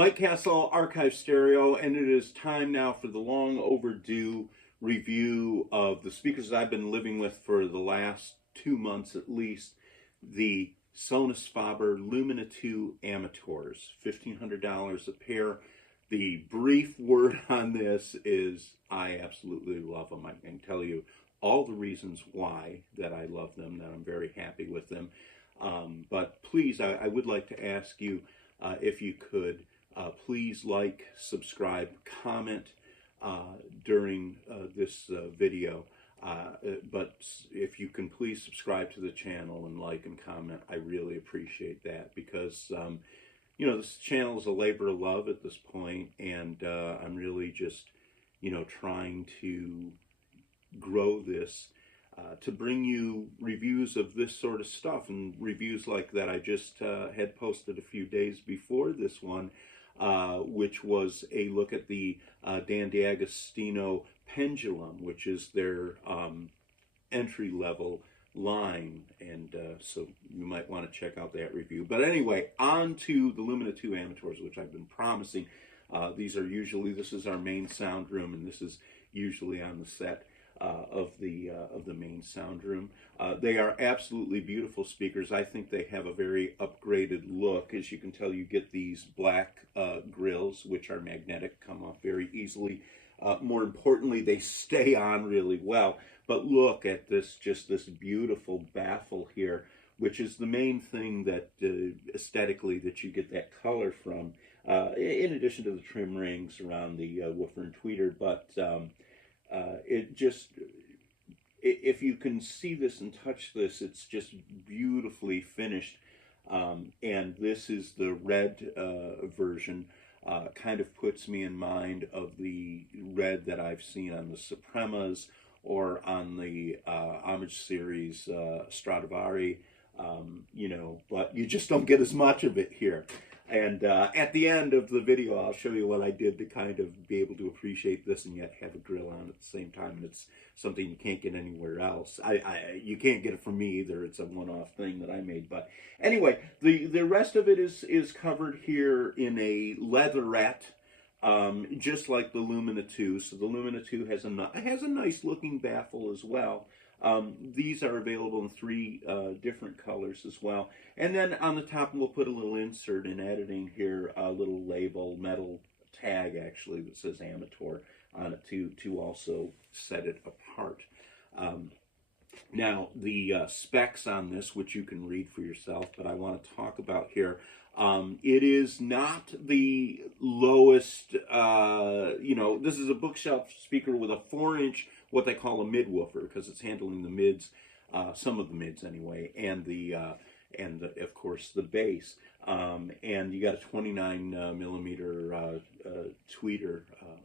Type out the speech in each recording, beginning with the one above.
Mike Castle, Archive Stereo, and it is time now for the long overdue review of the speakers I've been living with for the last 2 months at least, the Sonus Faber Lumina 2 Amators, $1,500 a pair. The brief word on this is I absolutely love them. I can tell you all the reasons why that I love them, that I'm very happy with them. But please, I would like to ask you if you could please like, subscribe, comment during this video. But if you can please subscribe to the channel and like and comment, I really appreciate that because, you know, this channel is a labor of love at this point, and I'm really just, you know, trying to grow this to bring you reviews of this sort of stuff, and reviews like that I just had posted a few days before this one, which was a look at the Dan D'Agostino pendulum, which is their entry-level line, and so you might want to check out that review. But anyway, on to the Lumina 2 Amators, which I've been promising. This is our main sound room, and this is usually on the set of the main sound room. They are absolutely beautiful speakers. I think they have a very upgraded look. As you can tell, you get these black grills, which are magnetic, come off very easily. More importantly, they stay on really well. But look at this, just this beautiful baffle here, which is the main thing that aesthetically that you get that color from, in addition to the trim rings around the woofer and tweeter. But it just, if you can see this and touch this, it's just beautifully finished. And this is the red version. Kind of puts me in mind of the red that I've seen on the Supremas or on the Homage series Stradivari, you know, but you just don't get as much of it here. And at the end of the video, I'll show you what I did to kind of be able to appreciate this and yet have a grill on at the same time. And it's something you can't get anywhere else. You can't get it from me either. It's a one-off thing that I made. But anyway, the rest of it is covered here in a leatherette, just like the Lumina 2. So the Lumina 2 has a nice looking baffle as well. These are available in 3 different colors as well. And then on the top, we'll put a little insert in editing here, a little label, metal tag actually, that says Amator on it to also set it apart. Now, the specs on this, which you can read for yourself, but I want to talk about here. It is not the lowest, you know, this is a bookshelf speaker with a 4-inch, what they call a mid-woofer, because it's handling the mids, some of the mids anyway, and of course the bass. And you got a 29 millimeter tweeter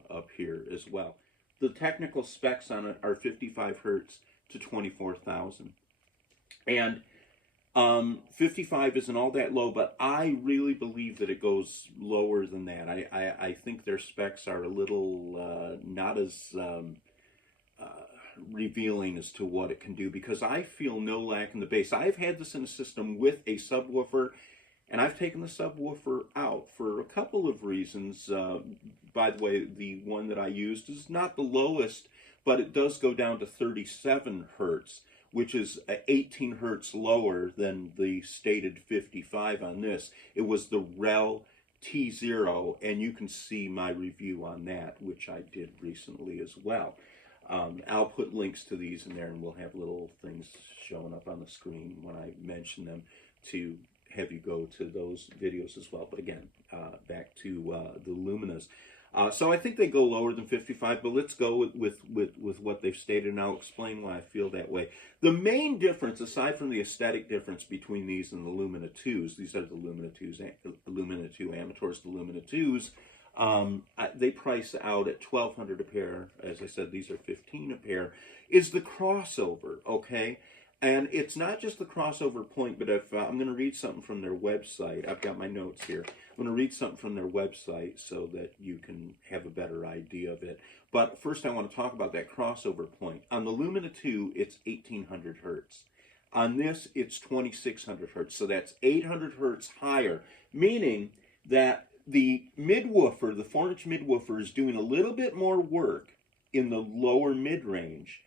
up here as well. The technical specs on it are 55 hertz to 24,000. And 55 isn't all that low, but I really believe that it goes lower than that. I think their specs are a little not as revealing as to what it can do, because I feel no lack in the bass. I've had this in a system with a subwoofer, and I've taken the subwoofer out for a couple of reasons. By the way, the one that I used is not the lowest, but it does go down to 37 hertz, which is 18 hertz lower than the stated 55 on this. It was the Rel T0, and you can see my review on that, which I did recently as well. I'll put links to these in there, and we'll have little things showing up on the screen when I mention them to have you go to those videos as well. But again, back to the Luminas. So I think they go lower than 55, but let's go with what they've stated, and I'll explain why I feel that way. The main difference, aside from the aesthetic difference between these and the Lumina 2s, these are the Lumina 2s, the Lumina 2 Amators, the Lumina 2s, they price out at $1,200 a pair. As I said, these are $15 a pair, is the crossover, okay? And it's not just the crossover point, but if I'm going to read something from their website. I've got my notes here. I'm going to read something from their website so that you can have a better idea of it. But first I want to talk about that crossover point. On the Lumina 2, it's 1800 hertz. On this, it's 2600 hertz. So that's 800 hertz higher, meaning that the midwoofer, the 4-inch midwoofer, is doing a little bit more work in the lower mid-range,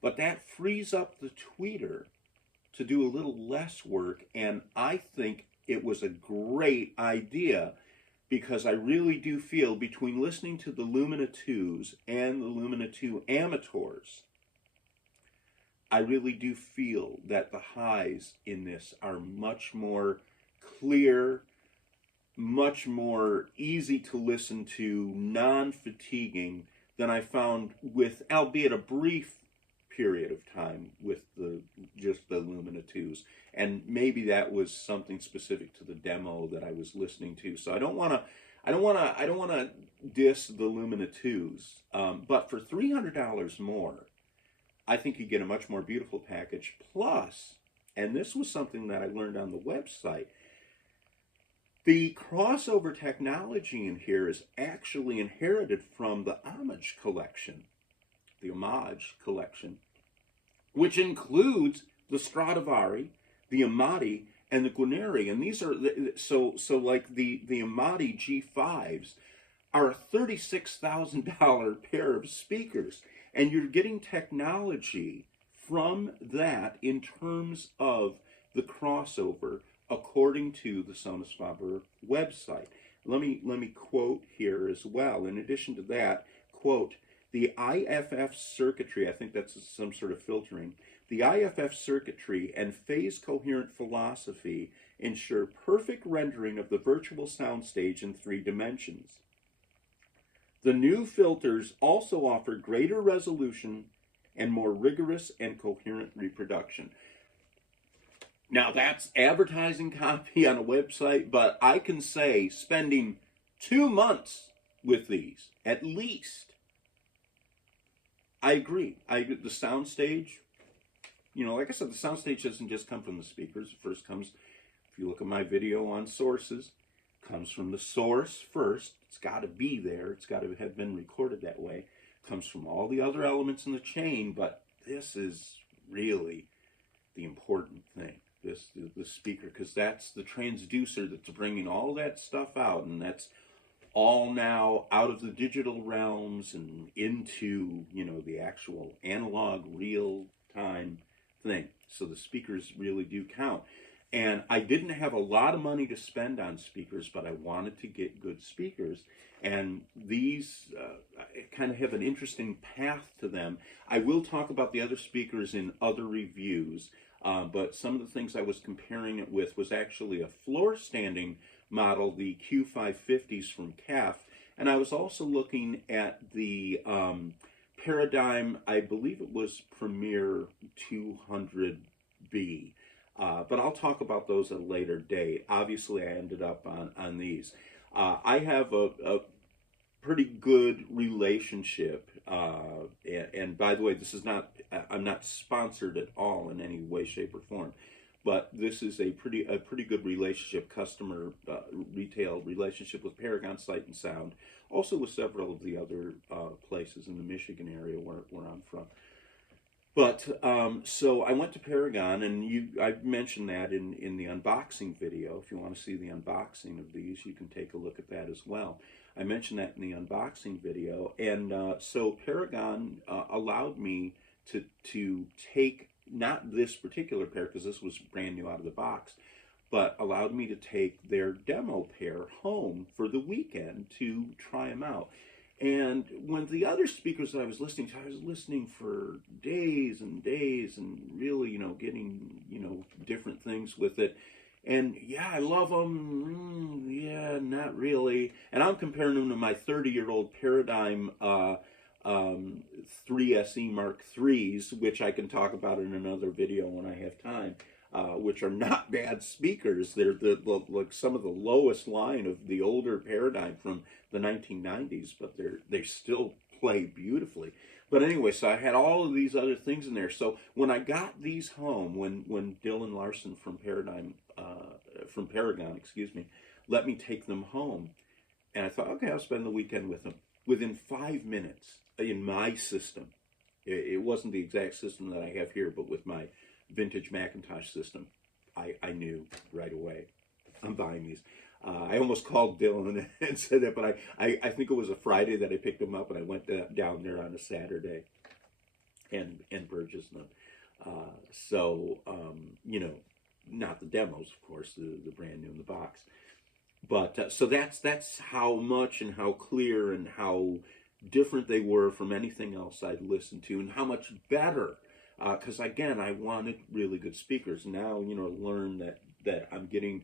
but that frees up the tweeter to do a little less work, and I think it was a great idea because I really do feel between listening to the Lumina 2s and the Lumina 2 Amators, I really do feel that the highs in this are much more clear, much more easy to listen to, non-fatiguing than I found with, albeit a brief period of time, with just the Lumina 2s. And maybe that was something specific to the demo that I was listening to. So I don't want to diss the Lumina 2s, but for $300 more, I think you get a much more beautiful package. Plus, and this was something that I learned on the website, the crossover technology in here is actually inherited from the Homage collection, which includes the Stradivari, the Amati, and the Guarneri. And these are, so like the Amati G5s are a $36,000 pair of speakers. And you're getting technology from that in terms of the crossover, according to the Sonus Faber website. Let me quote here as well. In addition to that, quote, the IFF circuitry, I think that's some sort of filtering, the IFF circuitry and phase coherent philosophy ensure perfect rendering of the virtual soundstage in 3 dimensions. The new filters also offer greater resolution and more rigorous and coherent reproduction. Now that's advertising copy on a website, but I can say spending 2 months with these, at least, I agree. The soundstage, like I said, the soundstage doesn't just come from the speakers. It first comes, if you look at my video on sources, comes from the source first. It's got to be there. It's got to have been recorded that way. Comes from all the other elements in the chain, but this is really the important thing. The speaker, because that's the transducer that's bringing all that stuff out, and that's all now out of the digital realms and into, the actual analog real-time thing. So the speakers really do count. And I didn't have a lot of money to spend on speakers, but I wanted to get good speakers. And these kind of have an interesting path to them. I will talk about the other speakers in other reviews, but some of the things I was comparing it with was actually a floor standing model, the Q550s from CAF. And I was also looking at the Paradigm, I believe it was Premier 200B. But I'll talk about those at a later date. Obviously, I ended up on these. I have a pretty good relationship, and by the way, this is not, I'm not sponsored at all in any way, shape, or form, but this is a pretty good relationship, customer retail relationship with Paragon Sight and Sound, also with several of the other places in the Michigan area where I'm from. But so I went to Paragon, and I mentioned that in the unboxing video. If you want to see the unboxing of these, you can take a look at that as well. I mentioned that in the unboxing video, and so Paragon allowed me to take, not this particular pair because this was brand new out of the box, but allowed me to take their demo pair home for the weekend to try them out. And when the other speakers that I was listening to, I was listening for days and days and really, getting, different things with it. And yeah, I love them. Yeah, not really. And I'm comparing them to my 30-year-old Paradigm 3SE Mark IIIs, which I can talk about in another video when I have time, which are not bad speakers. They're like some of the lowest line of the older Paradigm from the 1990s, but they still play beautifully. But anyway, so I had all of these other things in there. So when I got these home, when Dylan Larson from Paragon, let me take them home, and I thought, okay, I'll spend the weekend with them. Within 5 minutes, in my system, it wasn't the exact system that I have here, but with my vintage Macintosh system, I knew right away, I'm buying these. I almost called Dylan and said that, but I think it was a Friday that I picked them up, and I went down there on a Saturday and purchased them. You know, not the demos, of course, the brand new in the box. But so that's how much and how clear and how different they were from anything else I'd listened to, and how much better. Because again, I wanted really good speakers. Now, you know, learn that I'm getting,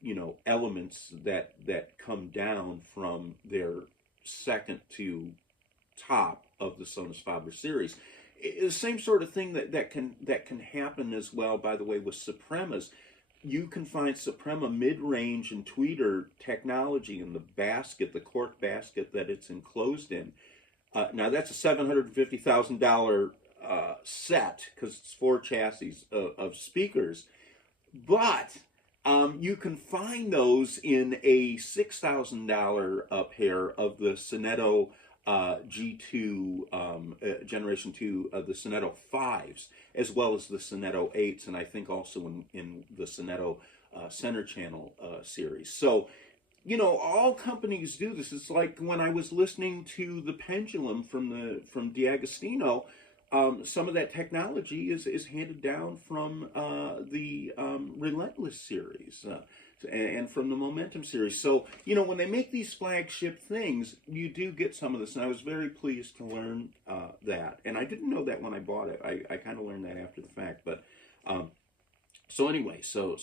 you know, elements that come down from their second to top of the Sonus Faber series. The same sort of thing that can happen as well, by the way, with Supremas. You can find Suprema mid-range and tweeter technology in the basket, the cork basket that it's enclosed in. Now that's a $750,000 set, because it's 4 chassis of speakers, but you can find those in a $6,000 pair of the Sonetto G2 Generation 2 of the Sonetto 5s, as well as the Sonetto 8s, and I think also in the Sonetto Center Channel series. So, you know, all companies do this. It's like when I was listening to the Pendulum from D'Agostino. Some of that technology is handed down from the Relentless series and from the Momentum series. So, you know, when they make these flagship things, you do get some of this, and I was very pleased to learn that. And I didn't know that when I bought it. I kind of learned that after the fact. But so anyway, so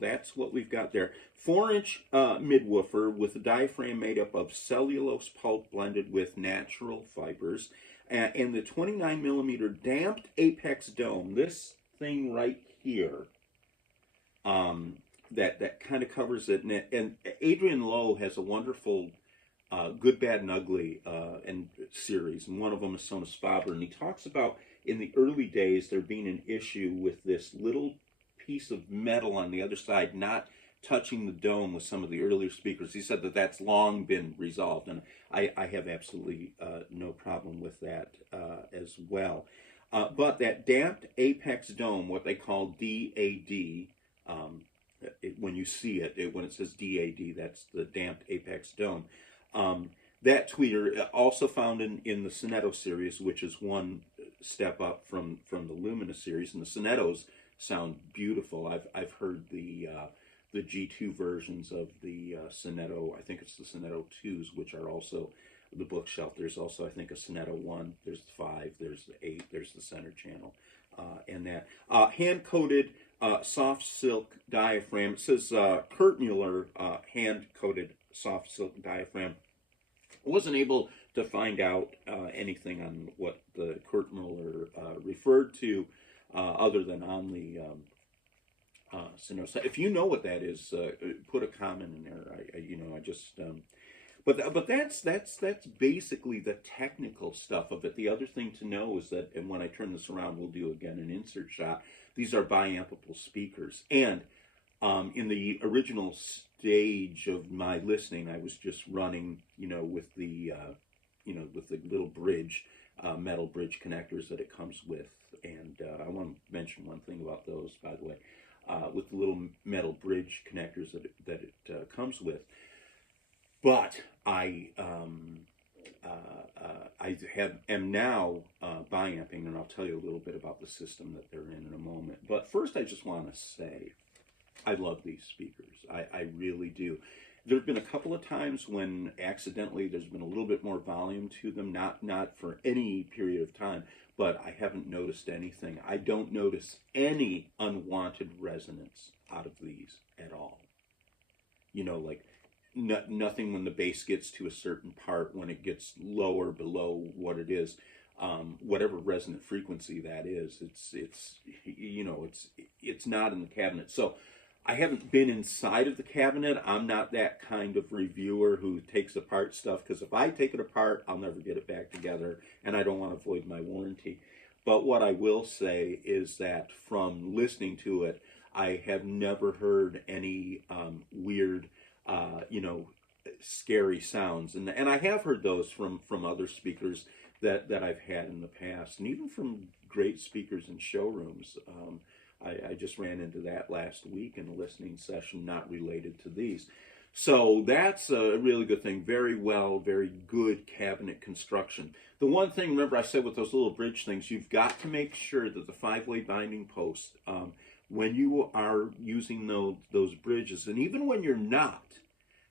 that's what we've got there. 4-inch midwoofer with a diaphragm made up of cellulose pulp blended with natural fibers. And the 29 millimeter damped apex dome, this thing right here, that kind of covers it. And Adrian Lowe has a wonderful Good, Bad, and Ugly and series, and one of them is Sonus Faber. And he talks about in the early days there being an issue with this little piece of metal on the other side not touching the dome with some of the earlier speakers. He said that that's long been resolved, and I have absolutely no problem with that as well. But that damped apex dome, what they call DAD, when you see it, when it says DAD, that's the damped apex dome. That tweeter also found in the Sonetto series, which is one step up from the Lumina series, and the Sonettos sound beautiful. I've heard the G2 versions of the Sonetto. I think it's the Sonetto 2s, which are also the bookshelf. There's also, I think, a Sonetto 1. There's the 5. There's the 8. There's the center channel. And that. Hand-coated soft silk diaphragm. It says Kurt Mueller, hand-coated soft silk diaphragm. I wasn't able to find out anything on what the Kurt Mueller referred to other than on the Sonus. If you know what that is, put a comment in there. But that's basically the technical stuff of it. The other thing to know is that, and when I turn this around, we'll do again an insert shot. These are biampable speakers, and in the original stage of my listening, I was just running, with the little bridge, metal bridge connectors that it comes with, and I want to mention one thing about those, by the way. With the little metal bridge connectors that it comes with. But I am now biamping, and I'll tell you a little bit about the system that they're in a moment. But first, I just want to say I love these speakers. I really do. There have been a couple of times when accidentally there's been a little bit more volume to them, not for any period of time, but I haven't noticed anything. I don't notice any unwanted resonance out of these at all. Like nothing when the bass gets to a certain part, when it gets lower below what it is, whatever resonant frequency that is, it's not in the cabinet. So I haven't been inside of the cabinet. I'm not that kind of reviewer who takes apart stuff, because if I take it apart, I'll never get it back together, and I don't want to void my warranty. But what I will say is that from listening to it, I have never heard any weird, scary sounds. And I have heard those from other speakers that I've had in the past, and even from great speakers in showrooms. I just ran into that last week in a listening session not related to these. So that's a really good thing. Very good cabinet construction. The one thing, remember I said with those little bridge things, you've got to make sure that the 5-way binding posts, when you are using those bridges, and even when you're not,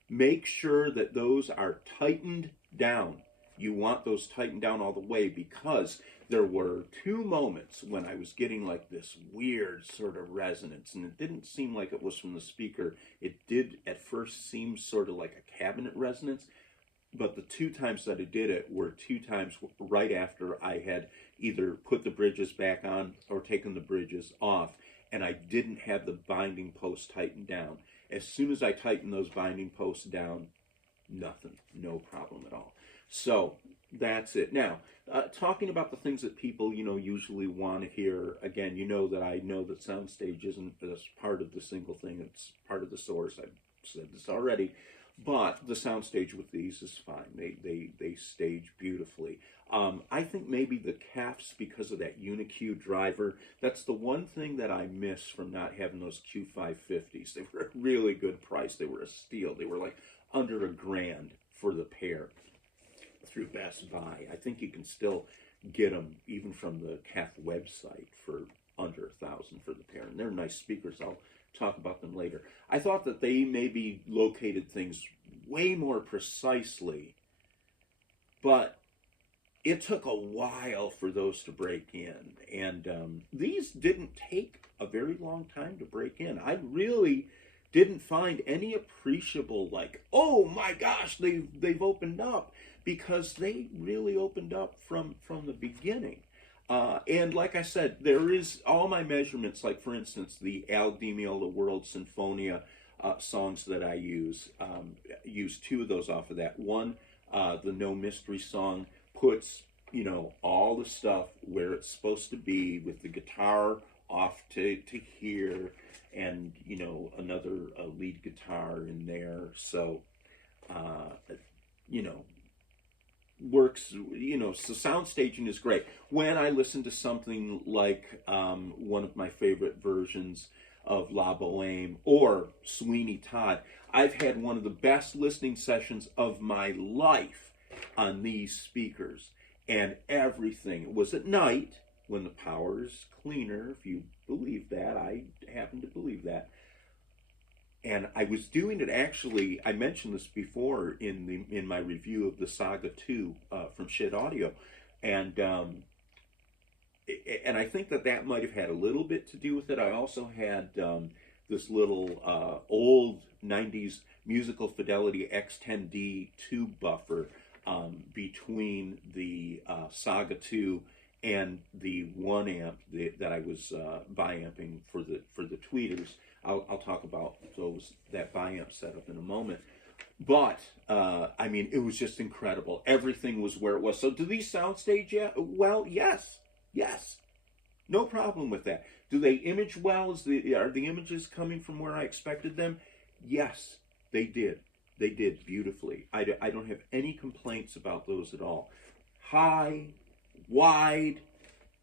make sure that those are tightened down. You want those tightened down all the way, because there were 2 moments when I was getting like this weird sort of resonance, and it didn't seem like it was from the speaker. It did at first seem sort of like a cabinet resonance, but the 2 times that I did it were 2 times right after I had either put the bridges back on or taken the bridges off, and I didn't have the binding post tightened down. As soon as I tightened those binding posts down, nothing, no problem at all. So that's it. Now, talking about the things that people, usually want to hear, again, that I know that soundstage isn't as part of the single thing. It's part of the source. I've said this already. But the soundstage with these is fine. They stage beautifully. I think maybe the CAFs, because of that UniQ driver, that's the one thing that I miss from not having those Q550s. They were a really good price. They were a steal. They were like under $1,000 for the pair through Best Buy. I think you can still get them even from the CAF website for under $1,000 for the pair. And they're nice speakers. I'll talk about them later. I thought that they maybe located things way more precisely, but it took a while for those to break in. And these didn't take a very long time to break in. I really didn't find any appreciable, like, oh my gosh, they've opened up, because they really opened up from the beginning. And like I said, there is all my measurements, like for instance, the Al Di Meola World Sinfonia songs that I use 2 of those off of that. One, the No Mystery song, puts, all the stuff where it's supposed to be, with the guitar off to here, and, another lead guitar in there. So, works, so sound staging is great. When I listen to something like one of my favorite versions of La Boheme or Sweeney Todd, I've had one of the best listening sessions of my life on these speakers. And everything was at night when the power is cleaner, if you believe that. I happen to believe that. And I was doing it, actually, I mentioned this before in my review of the Saga 2 from Shed Audio. And I think that might have had a little bit to do with it. I also had this little old 90s Musical Fidelity X10D tube buffer between the Saga 2 and the 1 amp that I was bi-amping for the tweeters. I'll talk about that bi-amp setup in a moment. But, I mean, it was just incredible. Everything was where it was. So do these soundstage yet? Well, yes. No problem with that. Do they image well? Are the images coming from where I expected them? Yes, they did. They did beautifully. I don't have any complaints about those at all. High, wide.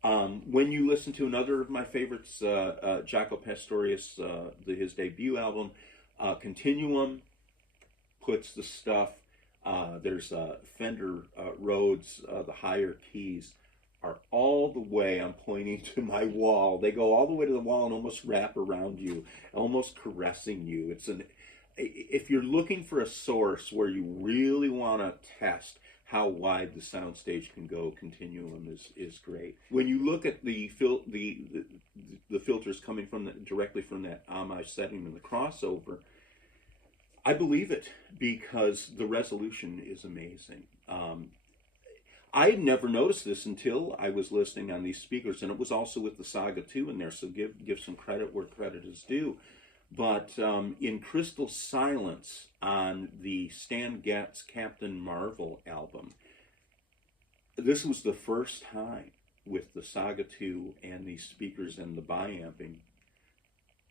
When you listen to another of my favorites, Jaco Pastorius, his debut album, Continuum, puts the stuff. There's Fender Rhodes, the higher keys are all the way, I'm pointing to my wall. They go all the way to the wall and almost wrap around you, almost caressing you. If you're looking for a source where you really want to test how wide the soundstage can go, Continuum is great. When you look at the filters coming directly from that homage setting and the crossover, I believe it, because the resolution is amazing. I had never noticed this until I was listening on these speakers, and it was also with the Saga 2 in there, so give some credit where credit is due. But in Crystal Silence on the Stan Getz Captain Marvel album, this was the first time with the Saga 2 and these speakers and the bi-amping,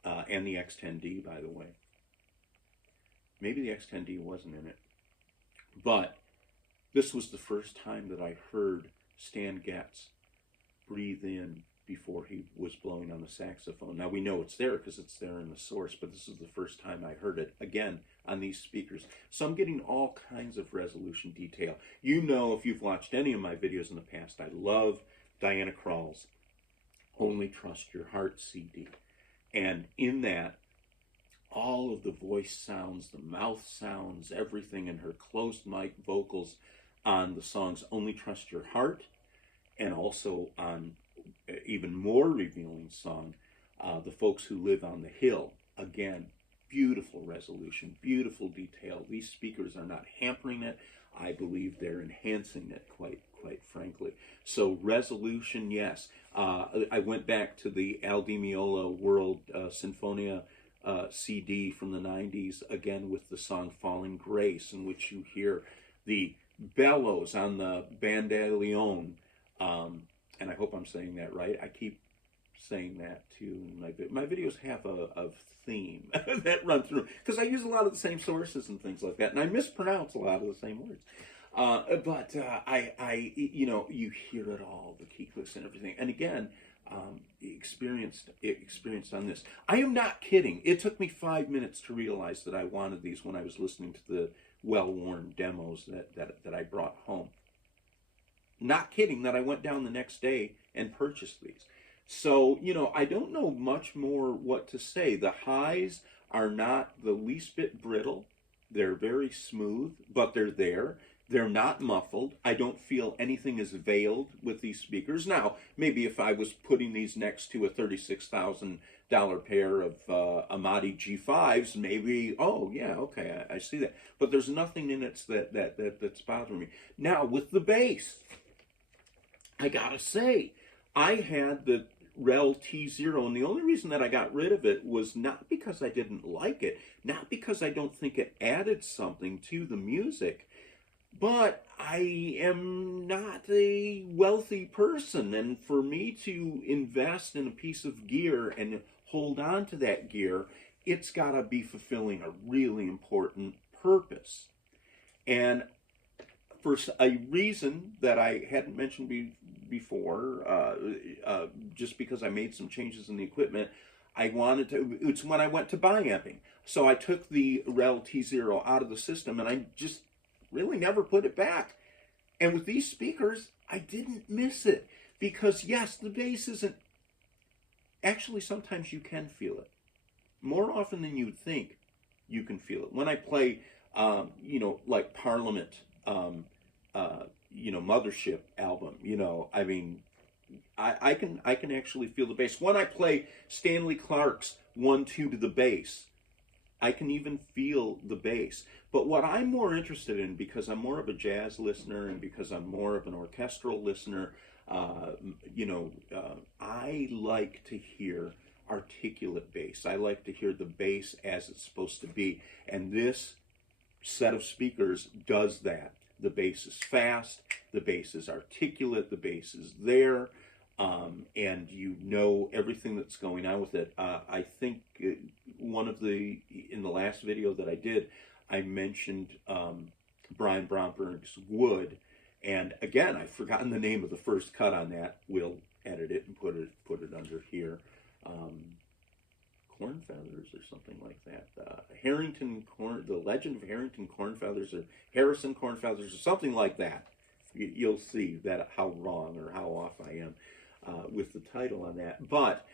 and the X10D, by the way. Maybe the X10D wasn't in it. But this was the first time that I heard Stan Getz breathe in before he was blowing on the saxophone. Now we know it's there because it's there in the source, but this is the first time I heard it, again, on these speakers. So I'm getting all kinds of resolution detail. You know, if you've watched any of my videos in the past, I love Diana Krall's Only Trust Your Heart CD. And in that, all of the voice sounds, the mouth sounds, everything in her closed mic vocals on the songs Only Trust Your Heart, and also on even more revealing song, The Folks Who Live on the Hill. Again, beautiful resolution, beautiful detail. These speakers are not hampering it. I believe they're enhancing it, quite frankly. So resolution, yes. I went back to the Al Di Meola World Sinfonia CD from the 90s, again with the song Falling Grace, in which you hear the bellows on the bandoneon, and I hope I'm saying that right. I keep saying that too. My videos have a theme that run through, because I use a lot of the same sources and things like that, and I mispronounce a lot of the same words. But you know, you hear it all, the key clicks and everything. And again, experienced on this. I am not kidding. It took me 5 minutes to realize that I wanted these when I was listening to the well-worn demos that I brought home. Not kidding, that I went down the next day and purchased these. So, you know, I don't know much more what to say. The highs are not the least bit brittle. They're very smooth, but they're there. They're not muffled. I don't feel anything is veiled with these speakers. Now, maybe if I was putting these next to a $36,000 pair of Amati G5s, maybe, oh, yeah, okay, I see that. But there's nothing in it that's bothering me. Now, with the bass, I gotta say, I had the Rel T0, and the only reason that I got rid of it was not because I didn't like it, not because I don't think it added something to the music, but I am not a wealthy person, and for me to invest in a piece of gear and hold on to that gear, it's got to be fulfilling a really important purpose. And for a reason that I hadn't mentioned before, just because I made some changes in the equipment, I wanted to, it's when I went to bi-amping. So I took the Rel T0 out of the system, and I just really never put it back. And with these speakers, I didn't miss it. Because yes, the bass isn't, actually sometimes you can feel it. More often than you would think, you can feel it. When I play, you know, like Parliament, you know, Mothership album, you know, I mean, I can actually feel the bass. When I play Stanley Clarke's 1-2 to the bass, I can even feel the bass. But what I'm more interested in, because I'm more of a jazz listener and because I'm more of an orchestral listener, you know, I like to hear articulate bass. I like to hear the bass as it's supposed to be. And this set of speakers does that. The bass is fast, the bass is articulate, the bass is there, and you know everything that's going on with it. I think in the last video that I did, I mentioned Brian Bromberg's Wood, and again, I've forgotten the name of the first cut on that. We'll edit it and put it under here. Corn Feathers or something like that. The Legend of Harrington Corn Feathers, or Harrison Corn Feathers, or something like that. You'll see that how wrong or how off I am with the title on that. But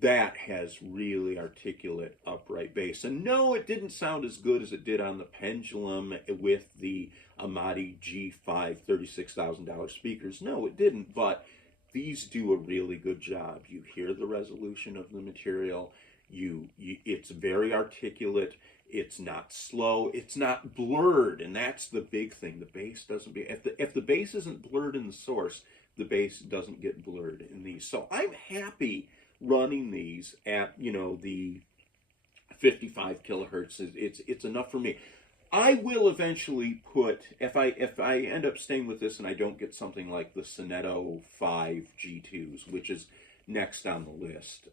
that has really articulate upright bass. And no, it didn't sound as good as it did on the Pendulum with the Amati G5 $36,000 speakers. No, it didn't. But these do a really good job. You hear the resolution of the material. It's very articulate. It's not slow. It's not blurred, and that's the big thing. The bass doesn't be. If the bass isn't blurred in the source, the bass doesn't get blurred in these. So I'm happy running these at, you know, the 55 kilohertz. It's enough for me. I will eventually put, if I end up staying with this and I don't get something like the Sonetto 5 G2s, which is next on the list,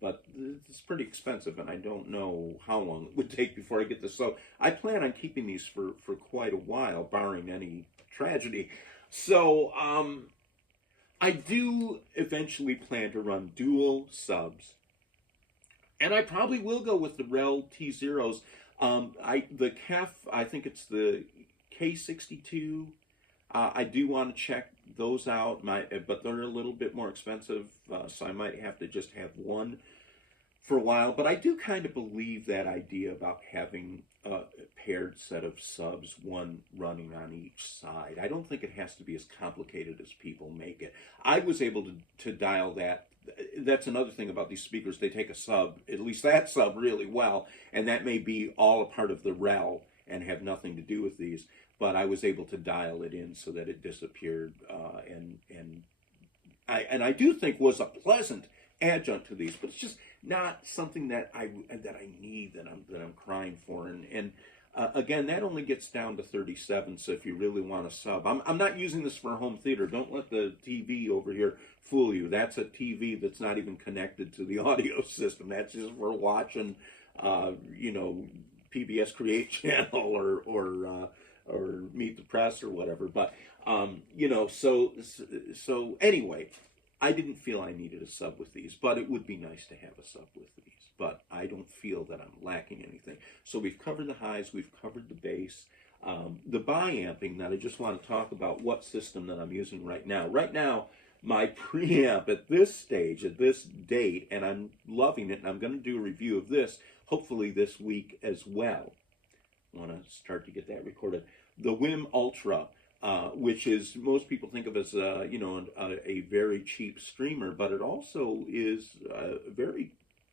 but it's pretty expensive, and I don't know how long it would take before I get this. So I plan on keeping these for quite a while, barring any tragedy. So I do eventually plan to run dual subs, and I probably will go with the Rel T0s. The CAF, I think it's the K62. I do want to check those out, but they're a little bit more expensive, so I might have to just have one for a while. But I do kind of believe that idea about having a paired set of subs, one running on each side. I don't think it has to be as complicated as people make it. I was able to dial that. That's another thing about these speakers. They take a sub, at least that sub, really well, and that may be all a part of the REL and have nothing to do with these. But I was able to dial it in so that it disappeared, and I do think was a pleasant adjunct to these, but it's just not something that I need, that I'm crying for. And again, that only gets down to 37. So if you really want a sub, I'm not using this for home theater. Don't let the TV over here fool you. That's a TV that's not even connected to the audio system. That's just for watching, PBS Create Channel or Meet the Press or whatever. But so anyway, I didn't feel I needed a sub with these, but it would be nice to have a sub with these. But I don't feel that I'm lacking anything. So we've covered the highs, we've covered the bass, the bi-amping. That I just want to talk about what system that I'm using right now. Right now, my preamp at this stage, at this date, and I'm loving it, and I'm going to do a review of this, hopefully this week as well. I want to start to get that recorded. The Wim Ultra, which is, most people think of as a very cheap streamer, but it also is very,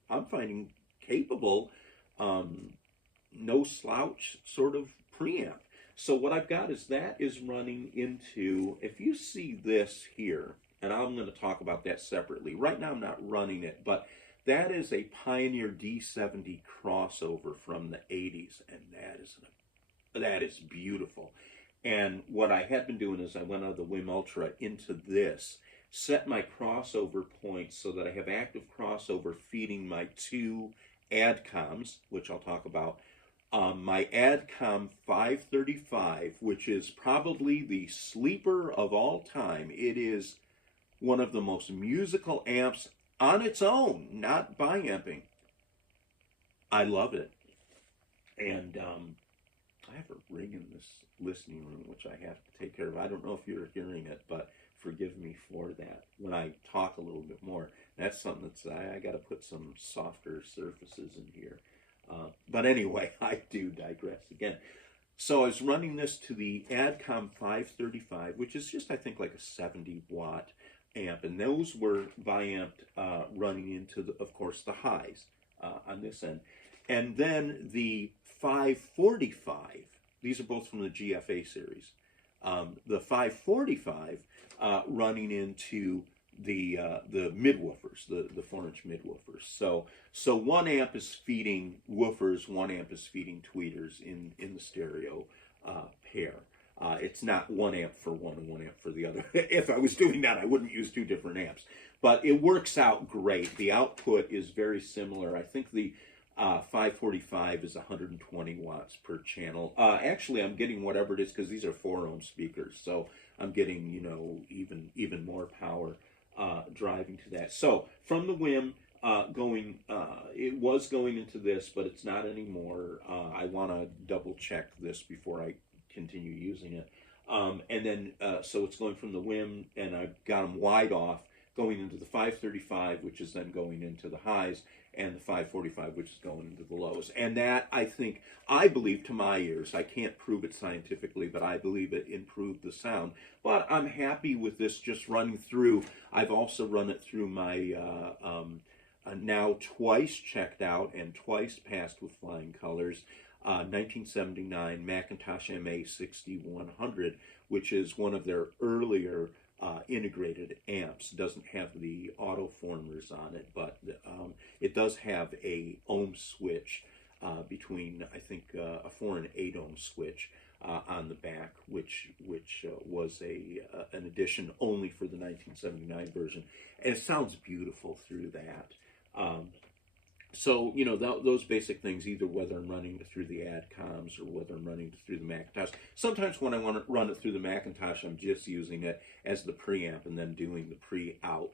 I'm finding, capable, no slouch sort of preamp. So what I've got is that is running into, if you see this here, and I'm going to talk about that separately. Right now I'm not running it, but that is a Pioneer D70 crossover from the 80s, and that is beautiful. And what I had been doing is I went out of the Wim Ultra into this, set my crossover points so that I have active crossover feeding my two ADCOMs, which I'll talk about. My ADCOM 535, which is probably the sleeper of all time. It is one of the most musical amps on its own, not bi-amping. I love it. And I have a ring in this listening room, which I have to take care of. I don't know if you're hearing it, but forgive me for that. When I talk a little bit more, that's something that's, I got to put some softer surfaces in here. But anyway, I do digress again. So I was running this to the ADCOM 535, which is just, I think, like a 70-watt amp. And those were bi-amped running into, of course, the highs on this end. And then the 545, these are both from the GFA series. The 545 running into the midwoofers, the 4-inch midwoofers. So one amp is feeding woofers, one amp is feeding tweeters in the stereo pair. It's not one amp for one and one amp for the other. If I was doing that, I wouldn't use two different amps. But it works out great. The output is very similar. I think the 545 is 120 watts per channel. Actually, I'm getting whatever it is, because these are 4-ohm speakers. So I'm getting, even more power driving to that. So from the Wim, it was going into this, but it's not anymore. I want to double check this before I continue using it. And then, so it's going from the Wim, and I've got them wide off, going into the 535, which is then going into the highs, and the 545, which is going into the lows. And that, I believe, to my ears, I can't prove it scientifically, but I believe it improved the sound. But I'm happy with this just running through. I've also run it through my now twice checked out and twice passed with flying colors, 1979 Macintosh MA 6100, which is one of their earlier integrated amps. Doesn't have the auto formers on it, but it does have a ohm switch between, I think, a 4 and 8 ohm switch on the back, which was an addition only for the 1979 version, and it sounds beautiful through that. So, those basic things, either whether I'm running it through the AdComs or whether I'm running it through the Macintosh. Sometimes when I want to run it through the Macintosh, I'm just using it as the preamp and then doing the pre-out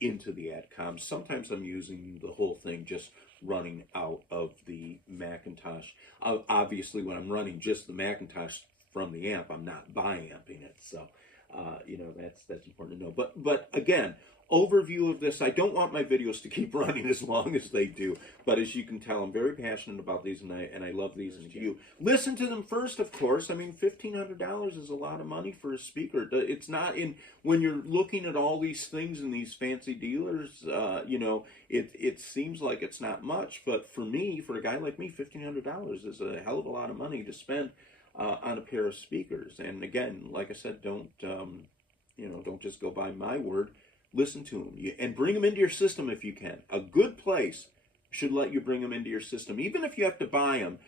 into the AdComs. Sometimes I'm using the whole thing just running out of the Macintosh. Obviously, when I'm running just the Macintosh from the amp, I'm not bi-amping it. So, that's important to know. But again, overview of this. I don't want my videos to keep running as long as they do, but as you can tell, I'm very passionate about these, and I love these. And you listen to them first, of course. I mean, $1,500 is a lot of money for a speaker. It's not in when you're looking at all these things in these fancy dealers. It seems like it's not much, but for me, for a guy like me, $1,500 is a hell of a lot of money to spend on a pair of speakers. And again, like I said, don't just go by my word. Listen to them and bring them into your system if you can. A good place should let you bring them into your system, even if you have to buy them.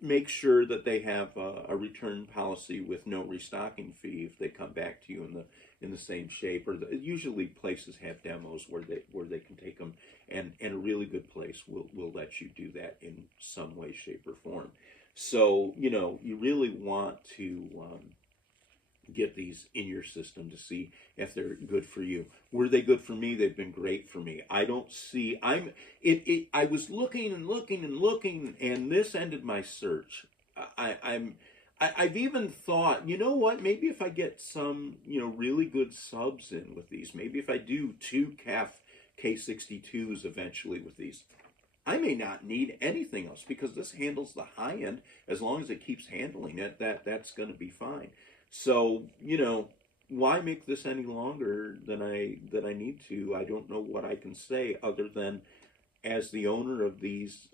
Make sure that they have a return policy with no restocking fee if they come back to you in the same shape. Or usually places have demos where they can take them, and a really good place will let you do that in some way, shape, or form. So you really want to get these in your system to see if they're good for you. Were they good for me? They've been great for me. I don't see. I was looking and looking and looking, and this ended my search. I've even thought, what? Maybe if I get some, really good subs in with these. Maybe if I do 2 CAF K62s eventually with these, I may not need anything else because this handles the high end. As long as it keeps handling it, that's going to be fine. So, why make this any longer than I need to? I don't know what I can say other than, as the owner of these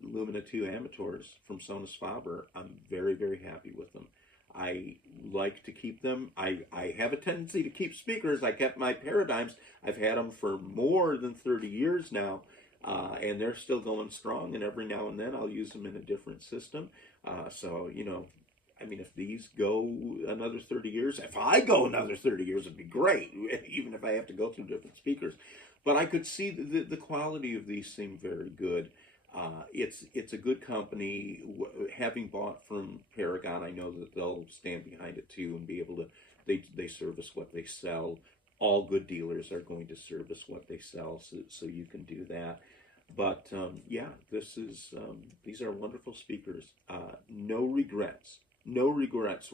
Lumina 2 Amators from Sonus Faber, I'm very, very happy with them. I like to keep them. I have a tendency to keep speakers. I kept my Paradigms. I've had them for more than 30 years now, and they're still going strong, and every now and then I'll use them in a different system. I mean, if these go another 30 years, if I go another 30 years, it'd be great, even if I have to go through different speakers. But I could see the quality of these seem very good. It's a good company. Having bought from Paragon, I know that they'll stand behind it too and be able to, they service what they sell. All good dealers are going to service what they sell, so you can do that. But these are wonderful speakers. No regrets. No regrets.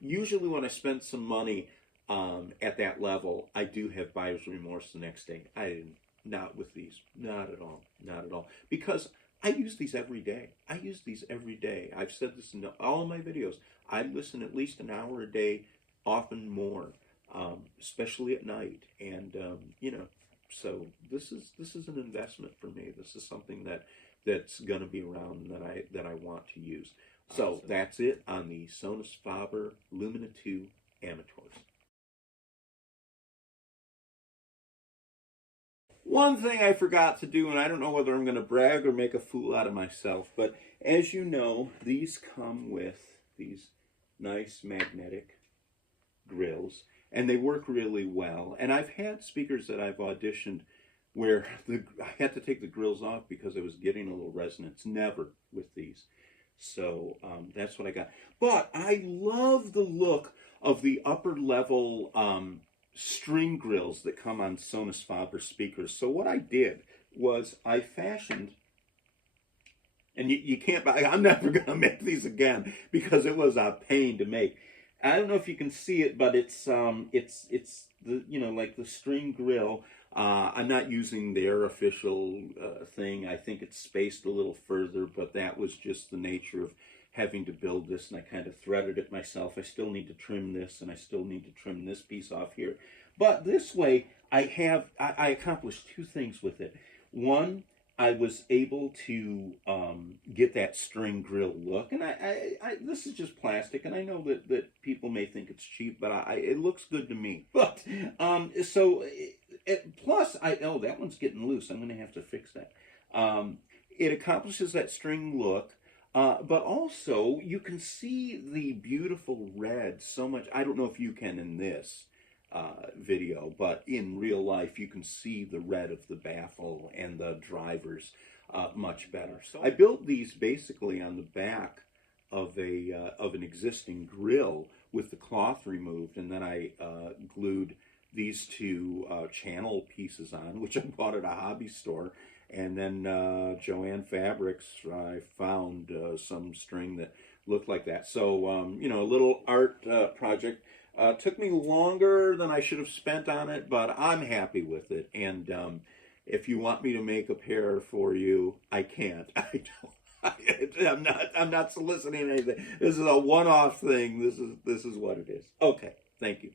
Usually when I spend some money at that level, I do have buyer's remorse the next day. Not with these. Not at all. Not at all. Because I use these every day. I've said this in all of my videos. I listen at least an hour a day, often more, especially at night. And, so this is an investment for me. This is something that's going to be around and that I want to use. So that's it on the Sonus Faber Lumina 2 Amators. One thing I forgot to do, and I don't know whether I'm going to brag or make a fool out of myself, but as you know, these come with these nice magnetic grills, and they work really well. And I've had speakers that I've auditioned where I had to take the grills off because I was getting a little resonance. Never with these. So that's what I got. But I love the look of the upper level string grills that come on Sonus Faber speakers. So what I did was I fashioned, and you can't buy, I'm never going to make these again because it was a pain to make. I don't know if you can see it, but it's the like the string grill. I'm not using their official thing. I think it's spaced a little further, but that was just the nature of having to build this, and I kind of threaded it myself. I still need to trim this, and I still need to trim this piece off here. But this way, I accomplished 2 things with it. One, I was able to get that string grill look, and this is just plastic, and I know that people may think it's cheap, but it looks good to me. But plus, oh, that one's getting loose. I'm going to have to fix that. It accomplishes that string look, but also you can see the beautiful red so much. I don't know if you can in this. video, but in real life you can see the red of the baffle and the drivers much better. So I built these basically on the back of an existing grill with the cloth removed, and then I glued these two channel pieces on, which I bought at a hobby store. And then Joann Fabrics, I found some string that looked like that. So, you know, a little art project. Took me longer than I should have spent on it, but I'm happy with it. And if you want me to make a pair for you, I can't. I don't. I'm not soliciting anything. This is a one-off thing. This is what it is. Okay. Thank you.